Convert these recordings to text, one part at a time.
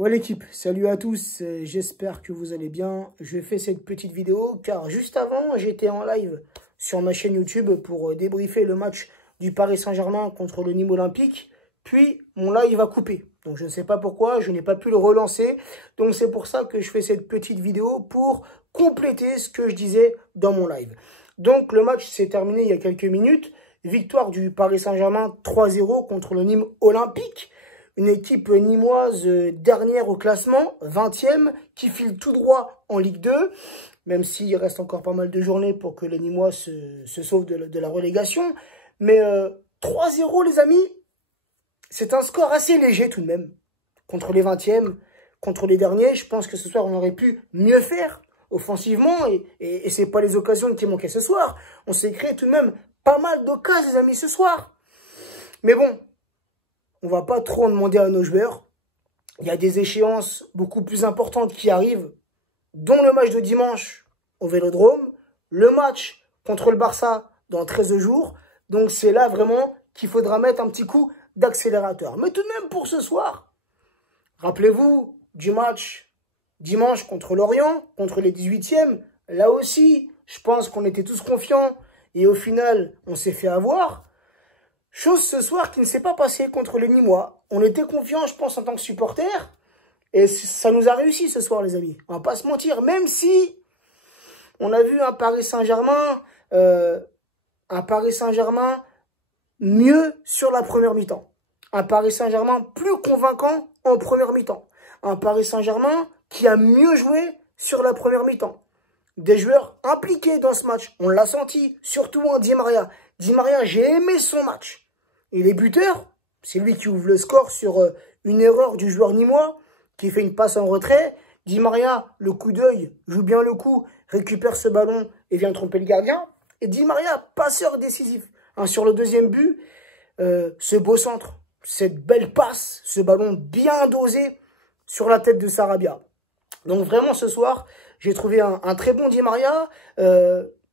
Ouais l'équipe, salut à tous, j'espère que vous allez bien. Je fais cette petite vidéo car juste avant, j'étais en live sur ma chaîne YouTube pour débriefer le match du Paris Saint-Germain contre le Nîmes Olympique. Puis, mon live a coupé. Donc, je ne sais pas pourquoi, je n'ai pas pu le relancer. Donc, c'est pour ça que je fais cette petite vidéo pour compléter ce que je disais dans mon live. Donc, le match s'est terminé il y a quelques minutes. Victoire du Paris Saint-Germain 3-0 contre le Nîmes Olympique. Une équipe nîmoise dernière au classement, 20e, qui file tout droit en Ligue 2, même s'il reste encore pas mal de journées pour que les Nîmois se sauvent de la relégation. Mais 3-0 les amis, c'est un score assez léger tout de même. Contre les 20e, contre les derniers, je pense que ce soir on aurait pu mieux faire offensivement. Et c'est pas les occasions qui manquaient ce soir. On s'est créé tout de même pas mal d'occasions les amis ce soir. Mais bon, on va pas trop en demander à nos joueurs. Il y a des échéances beaucoup plus importantes qui arrivent, dont le match de dimanche au Vélodrome, le match contre le Barça dans 13 jours. Donc c'est là vraiment qu'il faudra mettre un petit coup d'accélérateur. Mais tout de même pour ce soir, rappelez-vous du match dimanche contre Lorient, contre les 18e. Là aussi, je pense qu'on était tous confiants et au final, on s'est fait avoir. Chose ce soir qui ne s'est pas passée contre les Nîmois. On était confiants, je pense, en tant que supporters. Et ça nous a réussi ce soir, les amis. On va pas se mentir. Même si on a vu un Paris Saint-Germain mieux sur la première mi-temps. Un Paris Saint-Germain plus convaincant en première mi-temps. Un Paris Saint-Germain qui a mieux joué sur la première mi-temps. Des joueurs impliqués dans ce match. On l'a senti, surtout en Di Maria. Di Maria, j'ai aimé son match. Et les buteurs, c'est lui qui ouvre le score sur une erreur du joueur nîmois qui fait une passe en retrait. Di Maria, le coup d'œil, joue bien le coup, récupère ce ballon et vient tromper le gardien. Et Di Maria, passeur décisif. Sur le deuxième but, ce beau centre, cette belle passe, ce ballon bien dosé sur la tête de Sarabia. Donc vraiment ce soir, j'ai trouvé un très bon Di Maria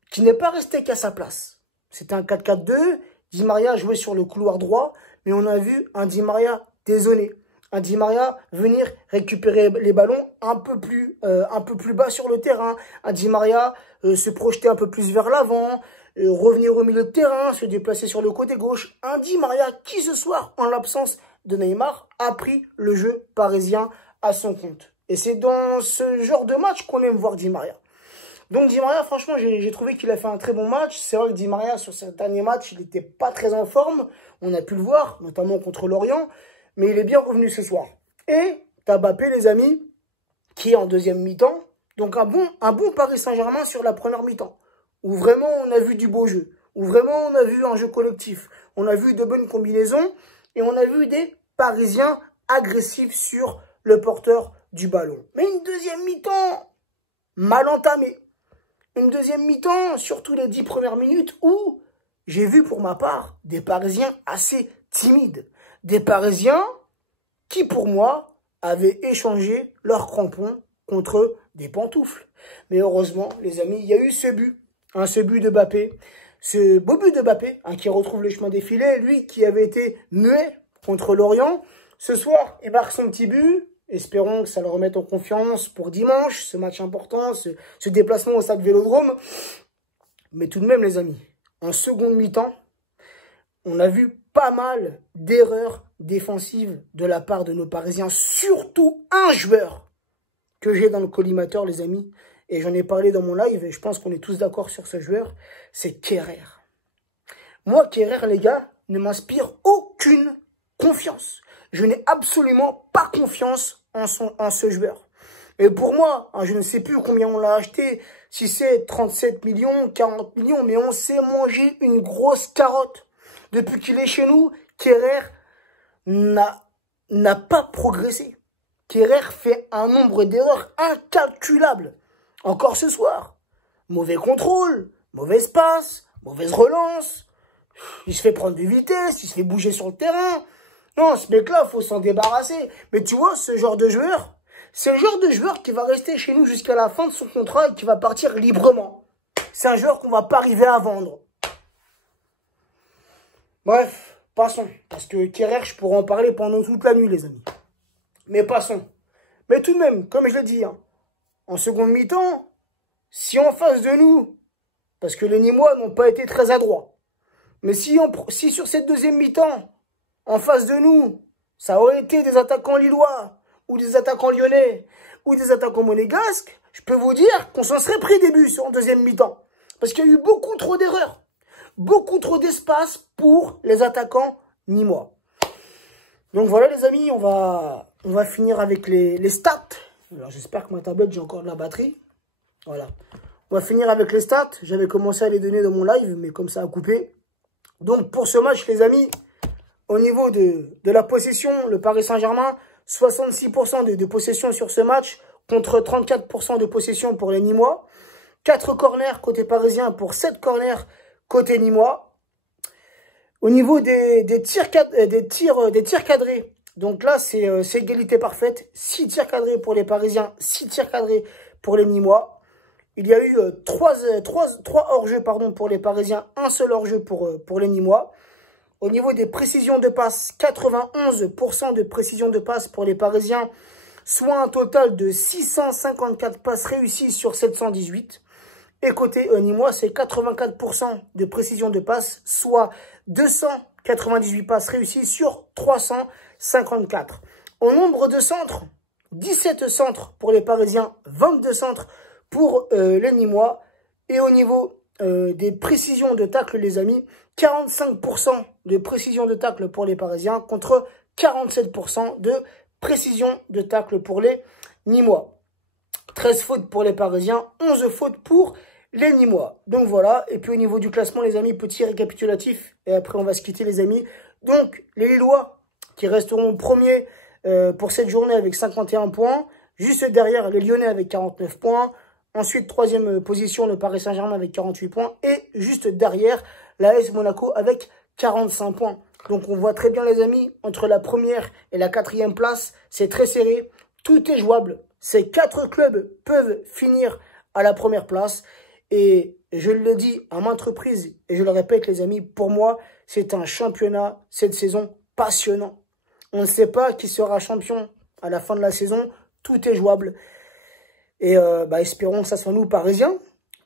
qui n'est pas resté qu'à sa place. C'était un 4-4-2. Di Maria jouait sur le couloir droit, mais on a vu un Di Maria désonné. Un Di Maria venir récupérer les ballons un peu plus bas sur le terrain. Un Di Maria se projeter un peu plus vers l'avant, revenir au milieu de terrain, se déplacer sur le côté gauche. Un Di Maria qui ce soir, en l'absence de Neymar, a pris le jeu parisien à son compte. Et c'est dans ce genre de match qu'on aime voir Di Maria. Donc Di Maria, franchement, j'ai trouvé qu'il a fait un très bon match. C'est vrai que Di Maria, sur ses derniers matchs, il n'était pas très en forme. On a pu le voir, notamment contre Lorient. Mais il est bien revenu ce soir. Et t'as Mbappé, les amis, qui est en deuxième mi-temps. Donc un bon Paris Saint-Germain sur la première mi-temps. Où vraiment on a vu du beau jeu. Où vraiment on a vu un jeu collectif. On a vu de bonnes combinaisons. Et on a vu des Parisiens agressifs sur le porteur du ballon. Mais une deuxième mi-temps mal entamée. Une deuxième mi-temps, surtout les 10 premières minutes, où j'ai vu pour ma part des Parisiens assez timides. Des Parisiens qui, pour moi, avaient échangé leurs crampons contre des pantoufles. Mais heureusement, les amis, il y a eu ce but. Ce but de Mbappé. Ce beau but de Mbappé, qui retrouve les chemins des filets. Lui qui avait été muet contre Lorient. Ce soir, il marque son petit but. Espérons que ça le remette en confiance pour dimanche, ce match important, ce déplacement au stade Vélodrome. Mais tout de même, les amis, en seconde mi-temps, on a vu pas mal d'erreurs défensives de la part de nos Parisiens. Surtout un joueur que j'ai dans le collimateur, les amis. Et j'en ai parlé dans mon live et je pense qu'on est tous d'accord sur ce joueur. C'est Kehrer. Moi, Kehrer, les gars, ne m'inspire aucune confiance. Je n'ai absolument pas confiance en ce joueur. Et pour moi, je ne sais plus combien on l'a acheté, si c'est 37 millions, 40 millions, mais on s'est mangé une grosse carotte. Depuis qu'il est chez nous, Kehrer n'a pas progressé. Kehrer fait un nombre d'erreurs incalculables. Encore ce soir. Mauvais contrôle, mauvaise passe, mauvaise relance. Il se fait prendre de vitesse, il se fait bouger sur le terrain. Non, ce mec-là, il faut s'en débarrasser. Mais tu vois, ce genre de joueur, c'est le genre de joueur qui va rester chez nous jusqu'à la fin de son contrat et qui va partir librement. C'est un joueur qu'on va pas arriver à vendre. Bref, passons. Parce que Kehrer, je pourrais en parler pendant toute la nuit, les amis. Mais passons. Mais tout de même, comme je l'ai dit, hein, en seconde mi-temps, si en face de nous, parce que les Nîmois n'ont pas été très adroits, mais si sur cette deuxième mi-temps, en face de nous, ça aurait été des attaquants lillois, ou des attaquants lyonnais, ou des attaquants monégasques, je peux vous dire qu'on s'en serait pris des buts en deuxième mi-temps. Parce qu'il y a eu beaucoup trop d'erreurs, beaucoup trop d'espace pour les attaquants nîmois. Donc voilà les amis, on va finir avec les stats. Alors j'espère que ma tablette, j'ai encore de la batterie. Voilà. On va finir avec les stats. J'avais commencé à les donner dans mon live, mais comme ça a coupé. Donc pour ce match les amis, au niveau de la possession, le Paris Saint-Germain, 66% de possession sur ce match, contre 34% de possession pour les Nîmois. 4 corners côté parisien pour 7 corners côté nîmois. Au niveau des tirs cadrés, donc là c'est égalité parfaite. 6 tirs cadrés pour les Parisiens, 6 tirs cadrés pour les Nîmois. Il y a eu 3 hors-jeu pour les Parisiens, un seul hors-jeu pour les Nîmois. Au niveau des précisions de passe, 91% de précision de passe pour les Parisiens, soit un total de 654 passes réussies sur 718. Et côté nîmois, c'est 84% de précision de passe, soit 298 passes réussies sur 354. Au nombre de centres, 17 centres pour les Parisiens, 22 centres pour les Nîmois. Et au niveau des précisions de tacle, les amis, 45% de précision de tacle pour les Parisiens contre 47% de précision de tacle pour les Nîmois. 13 fautes pour les Parisiens, 11 fautes pour les Nîmois. Donc voilà, et puis au niveau du classement les amis, petit récapitulatif, et après on va se quitter les amis. Donc les Lillois qui resteront premiers pour cette journée avec 51 points, juste derrière les Lyonnais avec 49 points, ensuite troisième position le Paris Saint-Germain avec 48 points, et juste derrière l'AS Monaco avec 45 points. Donc on voit très bien les amis, entre la première et la quatrième place, c'est très serré, tout est jouable. Ces 4 clubs peuvent finir à la première place. Et je le dis à maintes reprises, et je le répète les amis, pour moi, c'est un championnat cette saison passionnant. On ne sait pas qui sera champion à la fin de la saison, tout est jouable. Et espérons que ça soit nous Parisiens,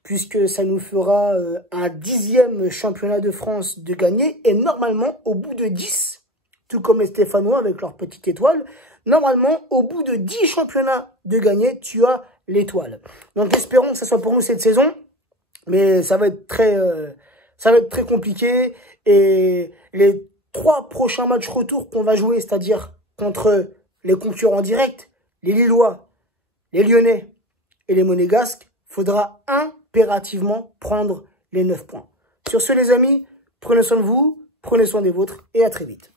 puisque ça nous fera un 10e championnat de France de gagner. Et normalement, au bout de 10, tout comme les Stéphanois avec leur petite étoile, normalement, au bout de 10 championnats de gagner, tu as l'étoile. Donc, espérons que ça soit pour nous cette saison. Mais ça va être très compliqué. Et les 3 prochains matchs retour qu'on va jouer, c'est-à-dire contre les concurrents directs, les Lillois, les Lyonnais et les Monégasques, faudra impérativement prendre les 9 points. Sur ce, les amis, prenez soin de vous, prenez soin des vôtres et à très vite.